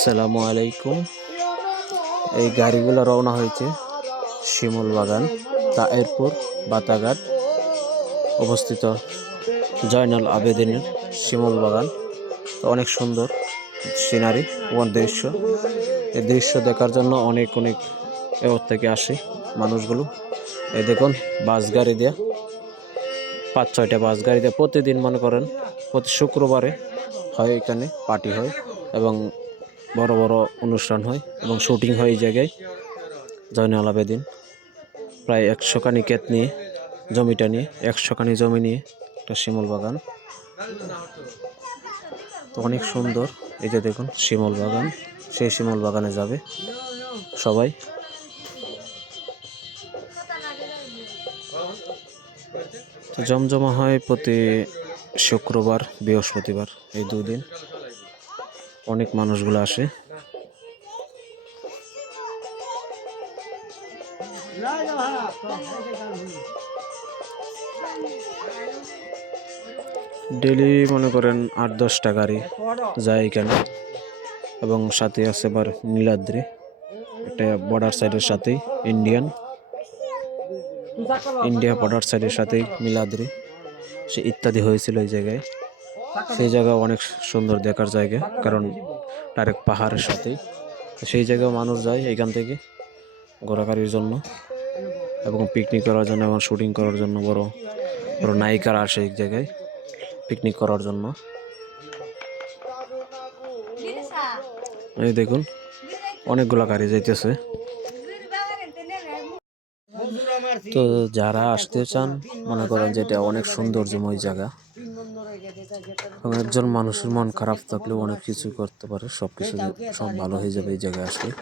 আসসালামু আলাইকুম। এই গাড়িগুলো রওনা হয়েছে শিমুল বাগান তায়েরপুর বাতাঘাট অবস্থিত জয়নাল আবেদিনের শিমুল বাগান। তো অনেক সুন্দর সিনারি এবং দৃশ্য। এই দৃশ্য দেখার জন্য অনেক অনেক এর থেকে আসে মানুষগুলো। এই দেখুন বাস গাড়ি দিয়ে ৫-৬টা বাস গাড়ি দিয়ে প্রতিদিন মনে করেন প্রতি শুক্রবারে হয়, এখানে পার্টি হয় এবং বড় বড় অনুষ্ঠান হয় এবং শুটিং হয় এই জায়গায়। জয়নাল আবেদিন প্রায় ১০০ খানি ক্ষেত নিয়ে, জমিটা নিয়ে ১০০ খানি জমি নিয়ে একটা শিমুল বাগান। তো অনেক সুন্দর। এই যে দেখুন শিমুল বাগান, সেই শিমুল বাগানে যাবে সবাই। তো জমজমা হয় প্রতি শুক্রবার বৃহস্পতিবার, এই দুদিন অনেক মানুষগুলো আসে। ডেলি মনে করেন ৮-১০টা গাড়ি যায় এখানে এবং সাথে আছে আবার নীলাদ্রি, এটা বর্ডার সাইডের সাথেই ইন্ডিয়া বর্ডার সাইডের সাথেই নীলাদ্রি সে ইত্যাদি হয়েছিল এই জায়গায়। সেই জায়গা অনেক সুন্দর দেখার জায়গা, কারণ ডাইরেক্ট পাহাড়ের সাথেই। সেই জায়গায় মানুষ যায় এখান থেকে ঘোরাঘুরির জন্য এবং পিকনিক করার জন্য এবং শুটিং করার জন্য। বড় বড় নায়িকারা আসে এই জায়গায় পিকনিক করার জন্য। এই দেখুন অনেকগুলা গাড়ি যাইতেছে। তো যারা আসতে চান মনে করেন যেটা অনেক সৌন্দর্যময় জায়গা এবং একজন মানুষের মন খারাপ থাকলেও অনেক কিছু করতে পারে, সব ভালো হয়ে যাবে এই জায়গায় আসলে।